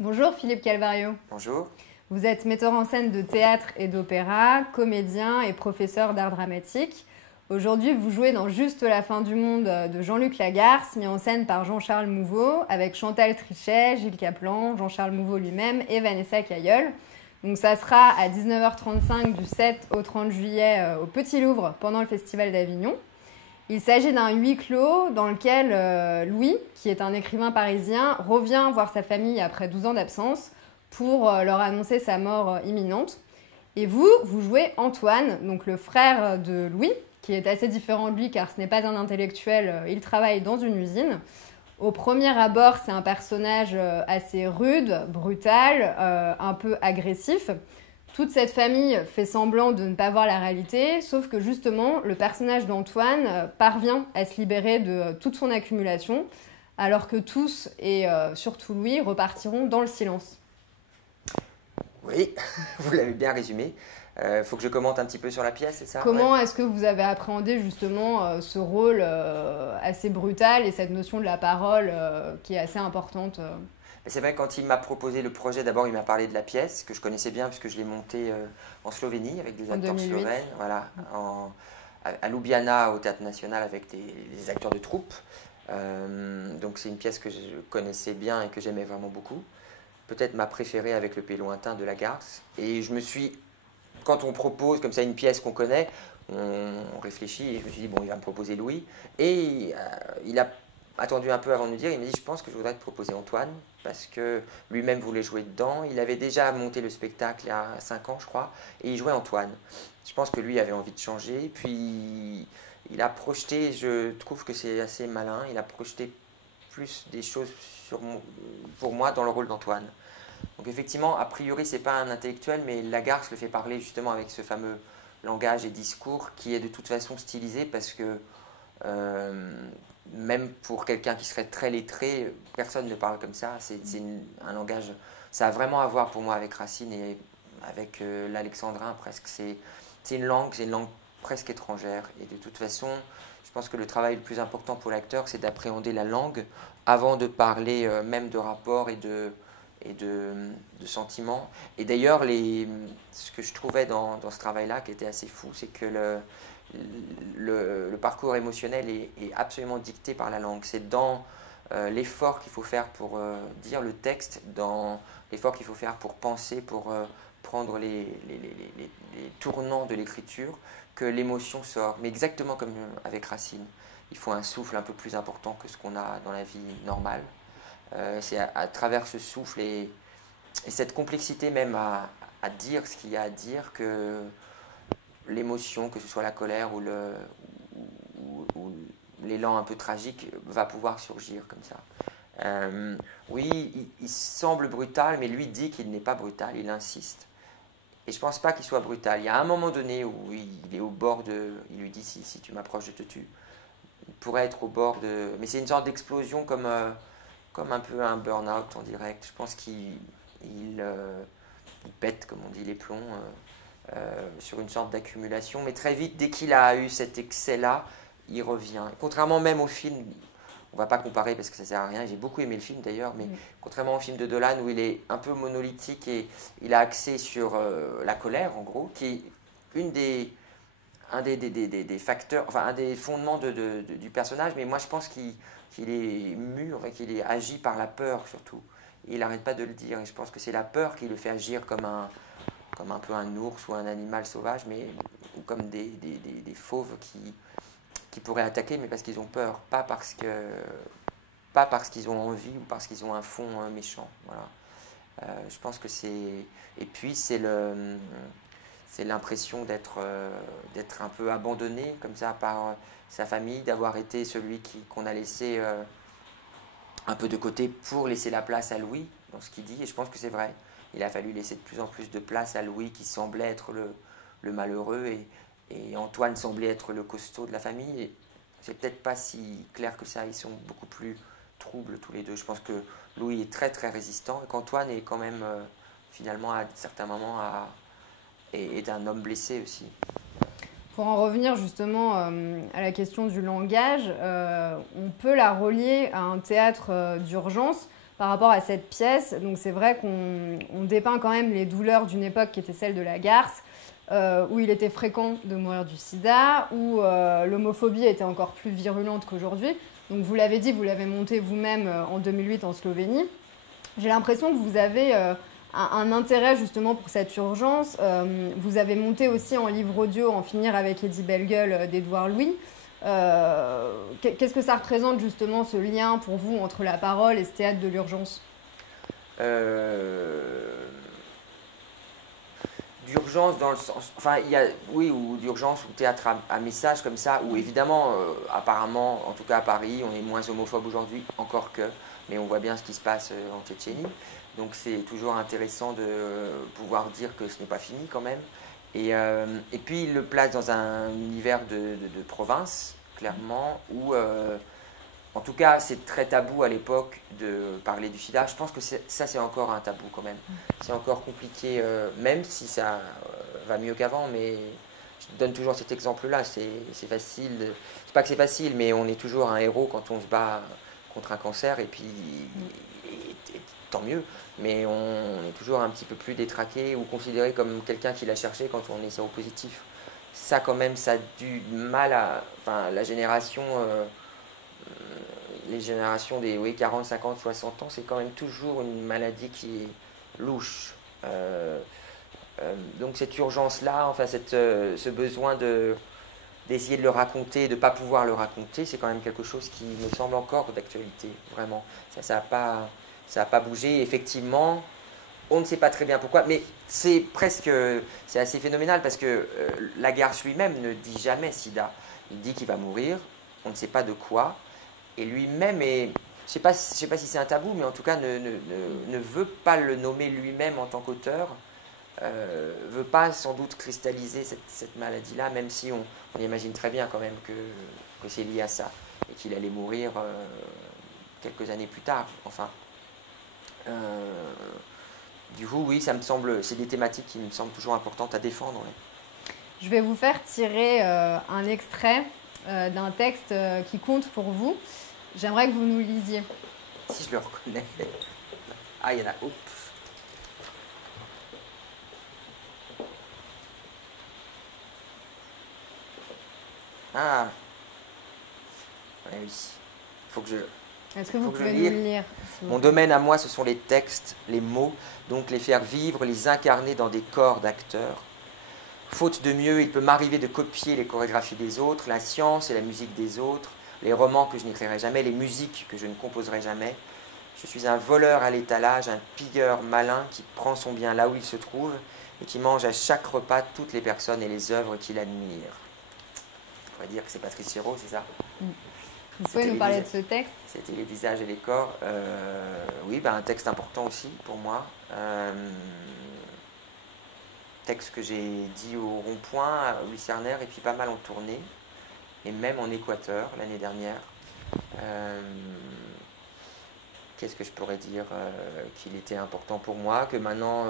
Bonjour Philippe Calvario. Bonjour. Vous êtes metteur en scène de théâtre et d'opéra, comédien et professeur d'art dramatique. Aujourd'hui, vous jouez dans Juste la fin du monde de Jean-Luc Lagarce, mis en scène par Jean-Charles Mouveau, avec Chantal Trichet, Gilles Caplan, Jean-Charles Mouveau lui-même et Vanessa Cailleul. Donc ça sera à 19h35 du 7 au 30 juillet au Petit Louvre pendant le Festival d'Avignon. Il s'agit d'un huis clos dans lequel Louis, qui est un écrivain parisien, revient voir sa famille après 12 ans d'absence pour leur annoncer sa mort imminente. Et vous jouez Antoine, donc le frère de Louis, qui est assez différent de lui car ce n'est pas un intellectuel, il travaille dans une usine. Au premier abord, c'est un personnage assez rude, brutal, un peu agressif. Toute cette famille fait semblant de ne pas voir la réalité, sauf que justement, le personnage d'Antoine parvient à se libérer de toute son accumulation, alors que tous, et surtout Louis, repartiront dans le silence. Oui, vous l'avez bien résumé. Faut que je commente un petit peu sur la pièce, c'est ça? Comment est-ce que vous avez appréhendé justement ce rôle assez brutal et cette notion de la parole qui est assez importante C'est vrai, quand il m'a proposé le projet, d'abord il m'a parlé de la pièce, que je connaissais bien puisque je l'ai montée en Slovénie avec des acteurs slovènes, voilà, à Ljubljana au Théâtre National avec des acteurs de troupe. Donc c'est une pièce que je connaissais bien et que j'aimais vraiment beaucoup. Peut-être ma préférée avec Le Pays lointain de Lagarce. Et je me suis, quand on propose comme ça une pièce qu'on connaît, on réfléchit et je me suis dit, bon, il va me proposer Louis. Et il a attendu un peu avant de me dire, il m'a dit, je pense que je voudrais te proposer Antoine, parce que lui-même voulait jouer dedans. Il avait déjà monté le spectacle il y a 5 ans, je crois, et il jouait Antoine. Je pense que lui avait envie de changer. Puis il a projeté, je trouve que c'est assez malin, il a projeté plus des choses pour moi dans le rôle d'Antoine. Donc effectivement, a priori, c'est pas un intellectuel, mais Lagarce le fait parler justement avec ce fameux langage et discours qui est de toute façon stylisé parce que même pour quelqu'un qui serait très lettré, personne ne parle comme ça. C'est un langage, ça a vraiment à voir pour moi avec Racine et avec l'alexandrin presque. C'est une langue presque étrangère. Et de toute façon, je pense que le travail le plus important pour l'acteur, c'est d'appréhender la langue avant de parler même de rapports et de sentiments. Et d'ailleurs, ce que je trouvais dans ce travail-là, qui était assez fou, c'est que le parcours émotionnel est absolument dicté par la langue. C'est dans l'effort qu'il faut faire pour dire le texte, dans l'effort qu'il faut faire pour penser, pour prendre les tournants de l'écriture, que l'émotion sort. Mais exactement comme avec Racine, il faut un souffle un peu plus important que ce qu'on a dans la vie normale. C'est à travers ce souffle et cette complexité même à dire ce qu'il y a à dire que l'émotion, que ce soit la colère ou l'élan un peu tragique, va pouvoir surgir comme ça. Oui, il semble brutal, mais lui dit qu'il n'est pas brutal, il insiste. Et je ne pense pas qu'il soit brutal. Il y a un moment donné où il est au bord de... Il lui dit, si tu m'approches, je te tue. Il pourrait être au bord de... Mais c'est une sorte d'explosion comme un peu un burn-out en direct. Je pense qu'il pète, comme on dit, les plombs sur une sorte d'accumulation. Mais très vite, dès qu'il a eu cet excès-là, il revient. Contrairement même au film, on ne va pas comparer parce que ça ne sert à rien, j'ai beaucoup aimé le film d'ailleurs, mais contrairement au film de Dolan où il est un peu monolithique et il a axé sur la colère en gros, qui est un des facteurs, enfin un des fondements du personnage, mais moi je pense qu'il est mûr et qu'il est agi par la peur surtout. Et il n'arrête pas de le dire et je pense que c'est la peur qui le fait agir comme un peu un ours ou un animal sauvage, mais comme des fauves qui pourraient attaquer, mais parce qu'ils ont peur, pas parce qu'ils ont envie ou parce qu'ils ont un fond méchant. Voilà. Je pense que c'est... Et puis c'est l'impression d'être un peu abandonné comme ça par sa famille, d'avoir été celui qu'on a laissé un peu de côté pour laisser la place à Louis dans ce qu'il dit, et je pense que c'est vrai. Il a fallu laisser de plus en plus de place à Louis qui semblait être le malheureux et Antoine semblait être le costaud de la famille. Et c'est peut-être pas si clair que ça, ils sont beaucoup plus troubles tous les deux. Je pense que Louis est très très résistant et qu'Antoine est quand même finalement à certains moments est un homme blessé aussi. Pour en revenir justement à la question du langage, on peut la relier à un théâtre d'urgence par rapport à cette pièce. Donc c'est vrai qu'on dépeint quand même les douleurs d'une époque qui était celle de la garce, où il était fréquent de mourir du sida, où l'homophobie était encore plus virulente qu'aujourd'hui. Donc vous l'avez dit, vous l'avez monté vous-même en 2008 en Slovénie. J'ai l'impression que vous avez un intérêt justement pour cette urgence. Vous avez monté aussi en livre audio En finir avec Eddie Bellegueule d'Édouard Louis. Qu'est-ce que ça représente justement ce lien pour vous entre la parole et ce théâtre de l'urgence? D'urgence dans le sens, enfin il y a, oui, ou d'urgence ou théâtre à message comme ça, où évidemment, apparemment, en tout cas à Paris, on est moins homophobe aujourd'hui, encore que, mais on voit bien ce qui se passe en Tchétchénie, donc c'est toujours intéressant de pouvoir dire que ce n'est pas fini quand même, et puis il le place dans un univers de province, clairement, où en tout cas, c'est très tabou à l'époque de parler du sida. Je pense que ça, c'est encore un tabou quand même. C'est encore compliqué, même si ça va mieux qu'avant, mais je donne toujours cet exemple-là. C'est facile. C'est pas que c'est facile, mais on est toujours un héros quand on se bat contre un cancer, et puis et tant mieux. Mais on est toujours un petit peu plus détraqué ou considéré comme quelqu'un qui l'a cherché quand on est séropositif. Ça, quand même, ça a du mal à... Enfin, la génération... les générations des 40, 50, 60 ans, c'est quand même toujours une maladie qui est louche. Donc cette urgence-là, enfin ce besoin d'essayer de le raconter, de ne pas pouvoir le raconter, c'est quand même quelque chose qui me semble encore d'actualité, vraiment. Ça n'a pas bougé. Effectivement, on ne sait pas très bien pourquoi, mais c'est assez phénoménal parce que Lagarce lui-même ne dit jamais sida. Il dit qu'il va mourir, on ne sait pas de quoi. Et lui-même, je ne sais pas si c'est un tabou, mais en tout cas ne veut pas le nommer lui-même en tant qu'auteur, ne veut pas sans doute cristalliser cette maladie-là, même si on imagine très bien quand même que c'est lié à ça, et qu'il allait mourir quelques années plus tard, enfin. Du coup, oui, ça me semble, c'est des thématiques qui me semblent toujours importantes à défendre. Ouais. Je vais vous faire tirer un extrait d'un texte qui compte pour vous. J'aimerais que vous nous lisiez. Si je le reconnais. Ah, il y en a. Oups. Ah. Ouais, oui. Faut que je... Est-ce que vous pouvez nous le lire? Mon domaine à moi, ce sont les textes, les mots, donc les faire vivre, les incarner dans des corps d'acteurs. Faute de mieux, il peut m'arriver de copier les chorégraphies des autres, la science et la musique des autres, les romans que je n'écrirai jamais, les musiques que je ne composerai jamais. Je suis un voleur à l'étalage, un pilleur malin qui prend son bien là où il se trouve et qui mange à chaque repas toutes les personnes et les œuvres qu'il admire. On pourrait dire que c'est Patrice Chéreau, c'est ça? Vous pouvez nous parler de ce texte? C'était Les visages et les corps. Oui, un texte important aussi pour moi. Texte que j'ai dit au Rond-Point, à Louis Cerner, et puis pas mal en tournée, et même en Équateur l'année dernière. Qu'est-ce que je pourrais dire qu'il était important pour moi, que maintenant,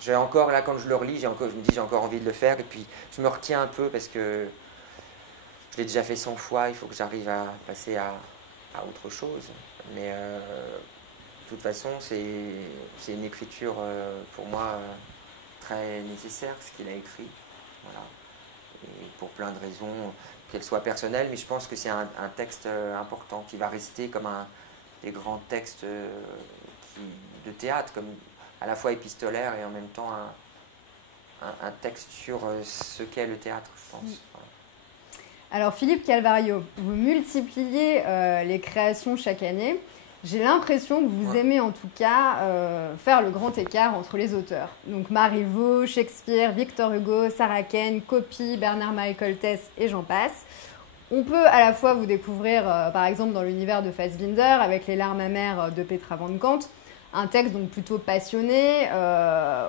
j'ai encore, là quand je le relis, je me dis j'ai encore envie de le faire, et puis je me retiens un peu parce que je l'ai déjà fait 100 fois, il faut que j'arrive à passer à autre chose. Mais de toute façon, c'est une écriture pour moi très nécessaire, ce qu'il a écrit. Voilà. Et pour plein de raisons, qu'elles soient personnelles, mais je pense que c'est un texte important qui va rester comme un des grands textes de théâtre, comme à la fois épistolaire et en même temps un texte sur ce qu'est le théâtre, je pense. Voilà. Alors Philippe Calvario, vous multipliez les créations chaque année. J'ai l'impression que vous aimez en tout cas faire le grand écart entre les auteurs. Donc Marivaux, Shakespeare, Victor Hugo, Sarah Kane, Copy, Bernard Michael Tess et j'en passe. On peut à la fois vous découvrir par exemple dans l'univers de Fassbinder avec Les larmes amères de Petra Van Kant, un texte donc plutôt passionné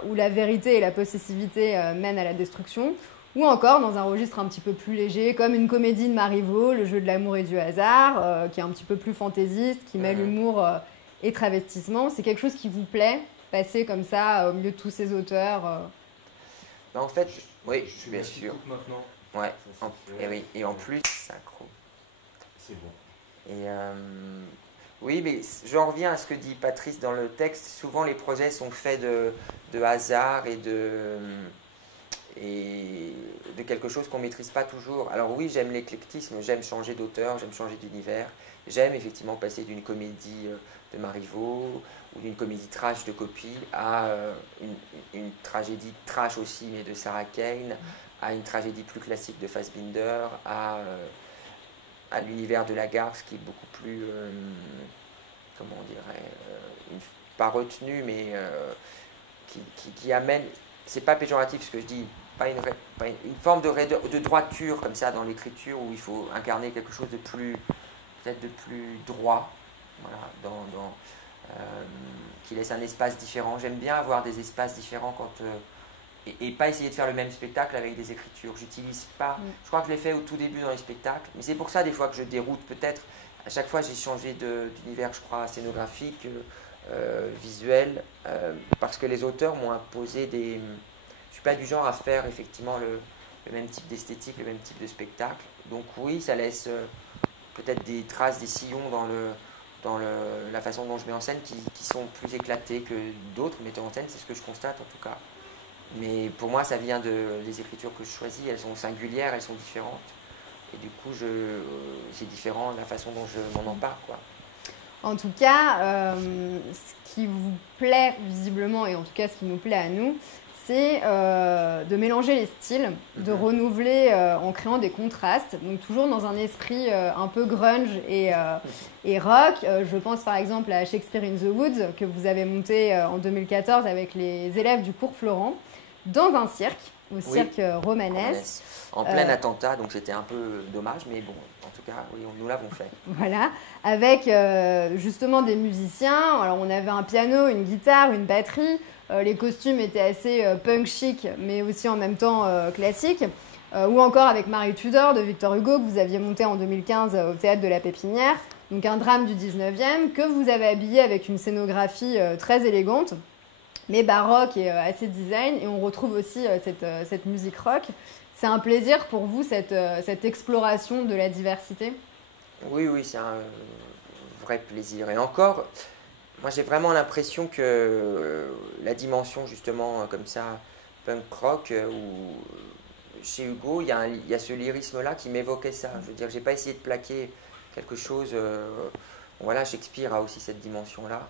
où la vérité et la possessivité mènent à la destruction. Ou encore dans un registre un petit peu plus léger, comme une comédie de Marivaux, Le jeu de l'amour et du hasard, qui est un petit peu plus fantaisiste, qui mêle humour et travestissement. C'est quelque chose qui vous plaît, passer comme ça au milieu de tous ces auteurs En fait, oui, bien sûr. Maintenant. Ouais, et oui, et en plus, c'est accro. C'est bon. Et Oui, mais j'en reviens à ce que dit Patrice dans le texte. Souvent, les projets sont faits de hasard et de quelque chose qu'on ne maîtrise pas toujours. Alors oui, j'aime l'éclectisme, j'aime changer d'auteur, j'aime changer d'univers. J'aime effectivement passer d'une comédie de Marivaux ou d'une comédie trash de Copy à une tragédie trash aussi, mais de Sarah Kane, à une tragédie plus classique de Fassbinder, à l'univers de Lagarce qui est beaucoup plus, comment on dirait, pas retenu, mais qui amène, c'est pas péjoratif ce que je dis, pas une forme de droiture comme ça dans l'écriture où il faut incarner quelque chose de plus, peut-être de plus droit, voilà, qui laisse un espace différent. J'aime bien avoir des espaces différents et pas essayer de faire le même spectacle avec des écritures. J'utilise pas, je crois que je l'ai fait au tout début dans les spectacles, mais c'est pour ça des fois que je déroute peut-être. À chaque fois j'ai changé d'univers, je crois, scénographique, visuel, parce que les auteurs m'ont imposé des... Je suis pas du genre à faire effectivement le même type d'esthétique, le même type de spectacle. Donc oui, ça laisse peut-être des traces, des sillons dans la façon dont je mets en scène qui sont plus éclatées que d'autres metteurs en scène, c'est ce que je constate en tout cas. Mais pour moi, ça vient des écritures que je choisis, elles sont singulières, elles sont différentes. Et du coup, c'est différent la façon dont je m'en empare, quoi. En tout cas, ce qui vous plaît visiblement, et en tout cas ce qui nous plaît à nous, c'est de mélanger les styles, de renouveler en créant des contrastes, donc toujours dans un esprit un peu grunge et rock. Je pense par exemple à Shakespeare in the Woods, que vous avez monté en 2014 avec les élèves du cours Florent, dans un cirque, au cirque Romanesque. En plein attentat, donc c'était un peu dommage, mais bon, en tout cas, oui, nous l'avons fait. Voilà, avec justement des musiciens. Alors on avait un piano, une guitare, une batterie. Les costumes étaient assez punk chic, mais aussi en même temps classiques. Ou encore avec Marie Tudor de Victor Hugo, que vous aviez monté en 2015 au Théâtre de la Pépinière. Donc un drame du 19e, que vous avez habillé avec une scénographie très élégante, mais baroque et assez design. Et on retrouve aussi cette musique rock. C'est un plaisir pour vous, cette exploration de la diversité? Oui, oui, c'est un vrai plaisir. Et encore, moi j'ai vraiment l'impression que la dimension justement comme ça, punk rock, ou chez Hugo, il y a ce lyrisme-là qui m'évoquait ça. Je veux dire, j'ai pas essayé de plaquer quelque chose. Voilà, Shakespeare a aussi cette dimension-là.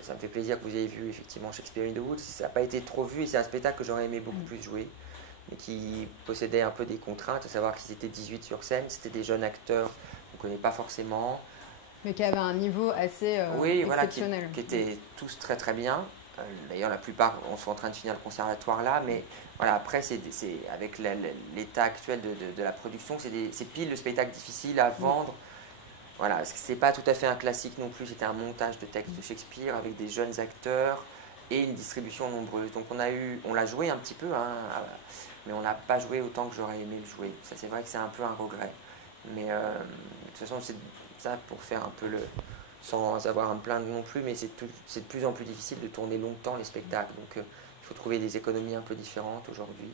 Ça me fait plaisir que vous ayez vu effectivement Shakespeare in the Woods. Ça n'a pas été trop vu et c'est un spectacle que j'aurais aimé beaucoup plus jouer, mais qui possédait un peu des contraintes, à savoir qu'ils étaient 18 sur scène, c'était des jeunes acteurs qu'on ne connaît pas forcément. Mais qui avaient un niveau assez exceptionnel. Voilà, qui étaient tous très très bien. D'ailleurs, la plupart sont en train de finir le conservatoire là, mais voilà, après, avec l'état actuel de la production, c'est pile le spectacle difficile à vendre. Voilà, c'est pas tout à fait un classique non plus, c'était un montage de textes de Shakespeare avec des jeunes acteurs et une distribution nombreuse. Donc on l'a joué un petit peu, hein, mais on n'a pas joué autant que j'aurais aimé le jouer. Ça, c'est vrai que c'est un peu un regret. Mais de toute façon, c'est ça pour faire un peu sans avoir à me plaindre non plus, mais c'est de plus en plus difficile de tourner longtemps les spectacles. Donc il faut trouver des économies un peu différentes aujourd'hui,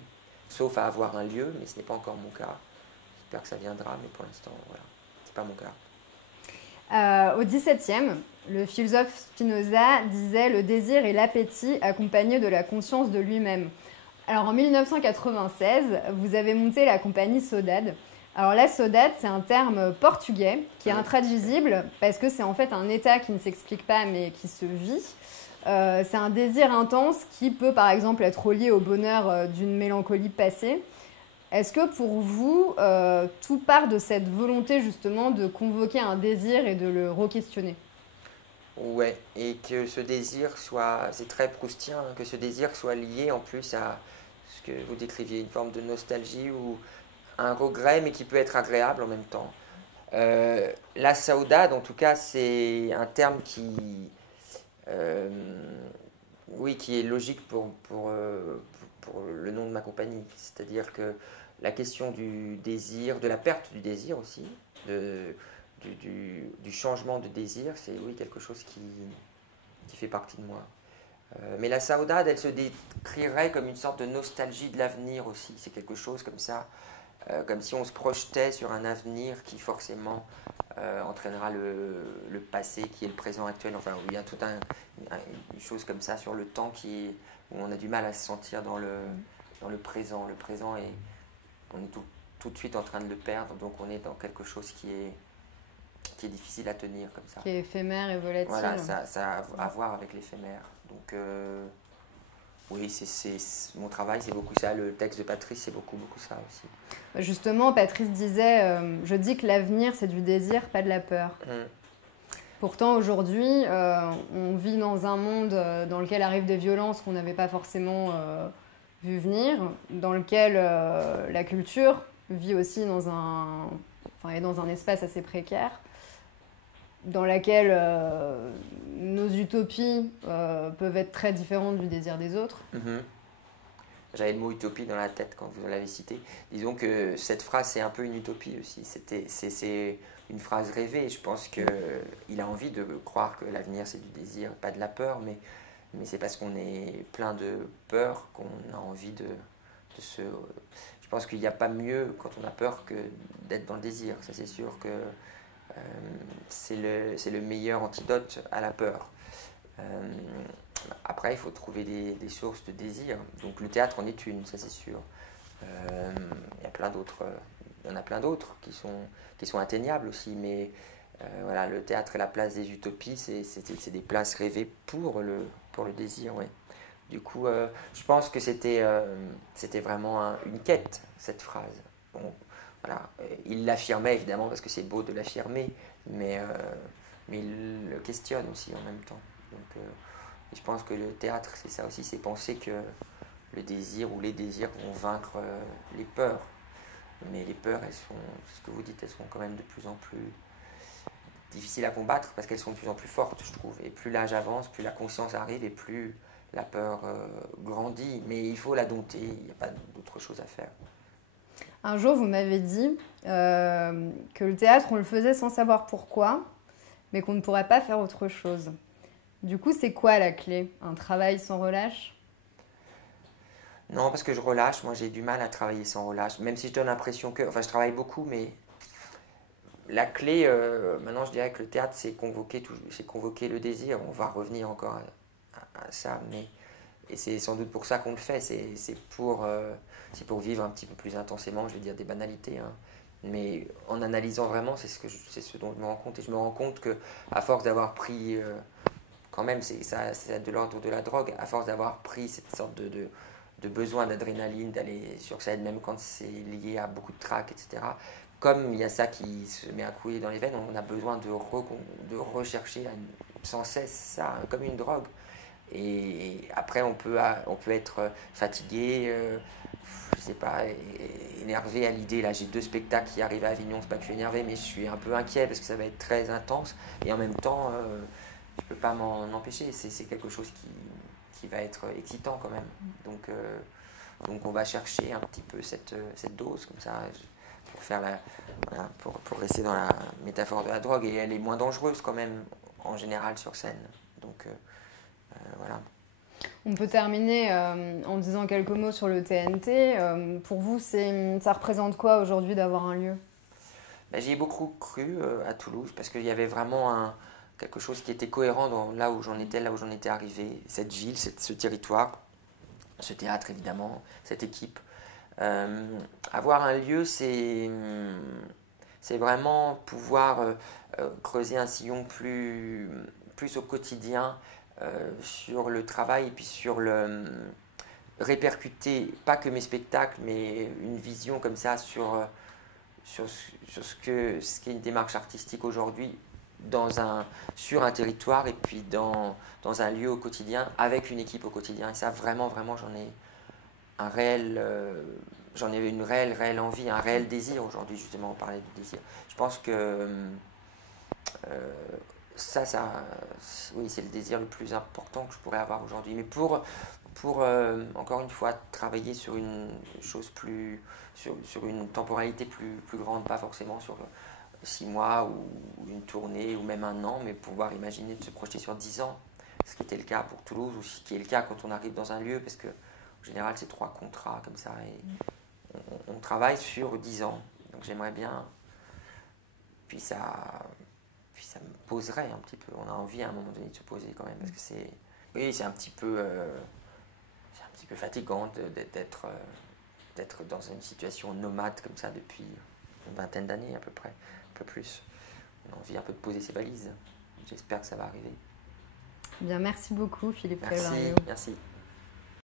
sauf à avoir un lieu, mais ce n'est pas encore mon cas. J'espère que ça viendra, mais pour l'instant, voilà, c'est pas mon cas. Au XVIIe, le philosophe Spinoza disait « Le désir et l'appétit accompagnés de la conscience de lui-même ». Alors en 1996, vous avez monté la compagnie Saudade. Alors la saudade, c'est un terme portugais qui est intraduisible parce que c'est en fait un état qui ne s'explique pas mais qui se vit. C'est un désir intense qui peut par exemple être relié au bonheur d'une mélancolie passée. Est-ce que pour vous, tout part de cette volonté justement de convoquer un désir et de le re-questionner? Ouais, et que ce désir soit, c'est très proustien, que ce désir soit lié en plus à ce que vous décriviez, une forme de nostalgie ou un regret, mais qui peut être agréable en même temps. La saudade, en tout cas, c'est un terme qui est logique pour le nom de ma compagnie. C'est-à-dire que la question du désir, de la perte du désir aussi, du changement de désir, c'est quelque chose qui fait partie de moi. Mais la saudade, elle se décrirait comme une sorte de nostalgie de l'avenir aussi. C'est quelque chose comme ça comme si on se projetait sur un avenir qui forcément entraînera le passé qui est le présent actuel. Enfin, il y a toute une chose comme ça sur le temps où on a du mal à se sentir dans le présent. Le présent, on est tout de suite en train de le perdre, donc on est dans quelque chose qui est difficile à tenir comme ça. Qui est éphémère et volatile. Voilà, ça a à voir avec l'éphémère. Donc, oui, mon travail, c'est beaucoup ça. Le texte de Patrice, c'est beaucoup ça aussi. Justement, Patrice disait je dis que l'avenir, c'est du désir, pas de la peur. Pourtant, aujourd'hui, on vit dans un monde dans lequel arrivent des violences qu'on n'avait pas forcément vu venir, dans lequel la culture vit aussi est dans un espace assez précaire, dans laquelle nos utopies peuvent être très différentes du désir des autres. J'avais le mot utopie dans la tête quand vous l'avez cité. Disons que cette phrase, c'est un peu une utopie aussi. C'est une phrase rêvée. Je pense qu'il a envie de croire que l'avenir, c'est du désir, pas de la peur, mais c'est parce qu'on est plein de peur qu'on a envie de se... Je pense qu'il n'y a pas mieux quand on a peur que d'être dans le désir. Ça, c'est sûr que c'est le meilleur antidote à la peur. Après, il faut trouver des sources de désir. Donc le théâtre en est une, ça c'est sûr. Il y en a plein d'autres qui sont atteignables aussi, mais voilà, le théâtre et la place des utopies, c'est des places rêvées pour le désir, ouais. Du coup, je pense que c'était vraiment une quête, cette phrase. Bon, voilà. Il l'affirmait évidemment parce que c'est beau de l'affirmer, mais il le questionne aussi en même temps. Donc, je pense que le théâtre, c'est ça aussi, c'est penser que le désir ou les désirs vont vaincre les peurs. Mais les peurs, ce que vous dites, elles sont quand même de plus en plus difficiles à combattre parce qu'elles sont de plus en plus fortes, je trouve. Et plus l'âge avance, plus la conscience arrive et plus la peur grandit. Mais il faut la dompter, il n'y a pas d'autre chose à faire. Un jour, vous m'avez dit que le théâtre, on le faisait sans savoir pourquoi, mais qu'on ne pourrait pas faire autre chose. Du coup, c'est quoi la clé? Un travail sans relâche? Non, parce que je relâche. Moi, j'ai du mal à travailler sans relâche. Même si je donne l'impression que... Enfin, je travaille beaucoup, mais la clé, maintenant, je dirais que le théâtre, c'est convoquer le désir. On va revenir encore à ça, mais... Et c'est sans doute pour ça qu'on le fait. C'est pour vivre un petit peu plus intensément, je vais dire des banalités, hein. Mais en analysant vraiment, c'est ce dont je me rends compte. Et je me rends compte qu'à force d'avoir pris... quand même, c'est de l'ordre de la drogue, à force d'avoir pris cette sorte de besoin d'adrénaline, d'aller sur scène, même quand c'est lié à beaucoup de trac, etc. Comme il y a ça qui se met à couler dans les veines, on a besoin de rechercher sans cesse ça, comme une drogue. Et après, on peut être fatigué, je sais pas, énervé à l'idée. Là, j'ai 2 spectacles qui arrivent à Avignon, c'est pas que je suis énervé, mais je suis un peu inquiet parce que ça va être très intense. Et en même temps... je ne peux pas m'en empêcher, c'est quelque chose qui va être excitant quand même. Donc on va chercher un petit peu cette dose comme ça pour rester dans la métaphore de la drogue, et elle est moins dangereuse quand même en général sur scène. Donc voilà. On peut terminer en disant quelques mots sur le TNT. Pour vous, ça représente quoi aujourd'hui d'avoir un lieu? J'y ai beaucoup cru à Toulouse parce qu'il y avait vraiment quelque chose qui était cohérent dans là où j'en étais arrivé, cette ville, ce territoire, ce théâtre évidemment, cette équipe. Avoir un lieu, c'est vraiment pouvoir creuser un sillon plus au quotidien sur le travail et puis répercuter, pas que mes spectacles, mais une vision comme ça sur ce qu'est une démarche artistique aujourd'hui sur un territoire et puis dans un lieu au quotidien, avec une équipe au quotidien. Et ça, vraiment, j'en ai une réelle envie, un réel désir aujourd'hui, justement, on parlait du désir. Je pense que oui, c'est le désir le plus important que je pourrais avoir aujourd'hui. Mais pour encore une fois, travailler sur une chose sur une temporalité plus grande, pas forcément sur 6 mois ou une tournée ou même un an, mais pouvoir imaginer de se projeter sur 10 ans, ce qui était le cas pour Toulouse ou ce qui est le cas quand on arrive dans un lieu, parce que en général c'est 3 contrats comme ça et on travaille sur 10 ans. Donc j'aimerais bien. Puis ça me poserait un petit peu. On a envie à un moment donné de se poser quand même. Parce que c'est un petit peu fatigant d'être dans une situation nomade comme ça depuis une vingtaine d'années à peu près, un peu plus. On a envie un peu de poser ses valises. J'espère que ça va arriver. Bien, merci beaucoup Philippe Merci, Calvario. merci.